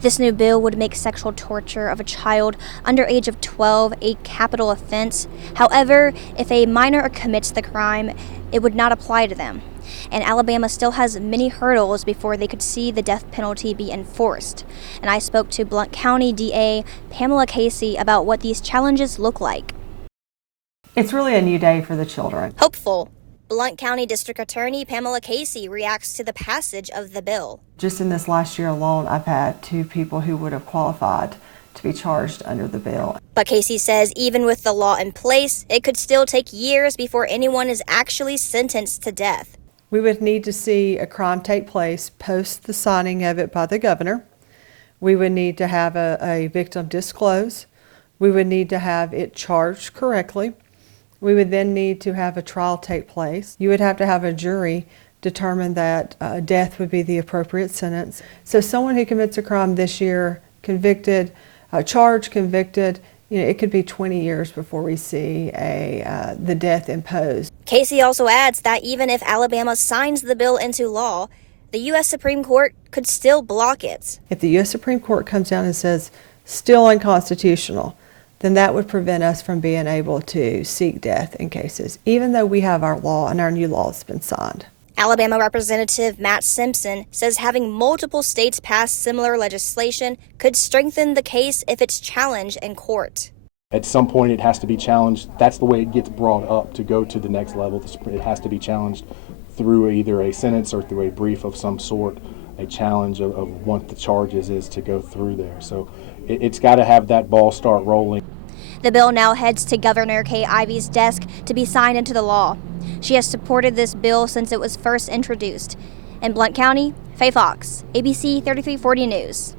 This new bill would make sexual torture of a child under age of 12 a capital offense. However, if a minor commits the crime, it would not apply to them. And Alabama still has many hurdles before they could see the death penalty be enforced. And I spoke to Blount County DA Pamela Casey about what these challenges look like. It's really a new day for the children. Hopeful. Blount County District Attorney Pamela Casey reacts to the passage of the bill. Just in this last year alone, I've had 2 people who would have qualified to be charged under the bill. But Casey says even with the law in place, it could still take years before anyone is actually sentenced to death. We would need to see a crime take place post the signing of it by the governor. We would need to have a victim disclose. We would need to have it charged correctly. We would then need to have a trial take place. You would have to have a jury determine that death would be the appropriate sentence. So someone who commits a crime this year, convicted, charged, convicted, it could be 20 years before we see the death imposed. Casey also adds that even if Alabama signs the bill into law, the U.S. Supreme Court could still block it. If the U.S. Supreme Court comes down and says, still unconstitutional, then that would prevent us from being able to seek death in cases, even though we have our law and our new law has been signed. Alabama Representative Matt Simpson says having multiple states pass similar legislation could strengthen the case if it's challenged in court. At some point it has to be challenged. That's the way it gets brought up to go to the next level. It has to be challenged through either a sentence or through a brief of some sort, a challenge of what the charges is to go through there. So it's got to have that ball start rolling. The bill now heads to Governor Kay Ivey's desk to be signed into the law. She has supported this bill since it was first introduced. In Blount County, Faye Fox, ABC 3340 News.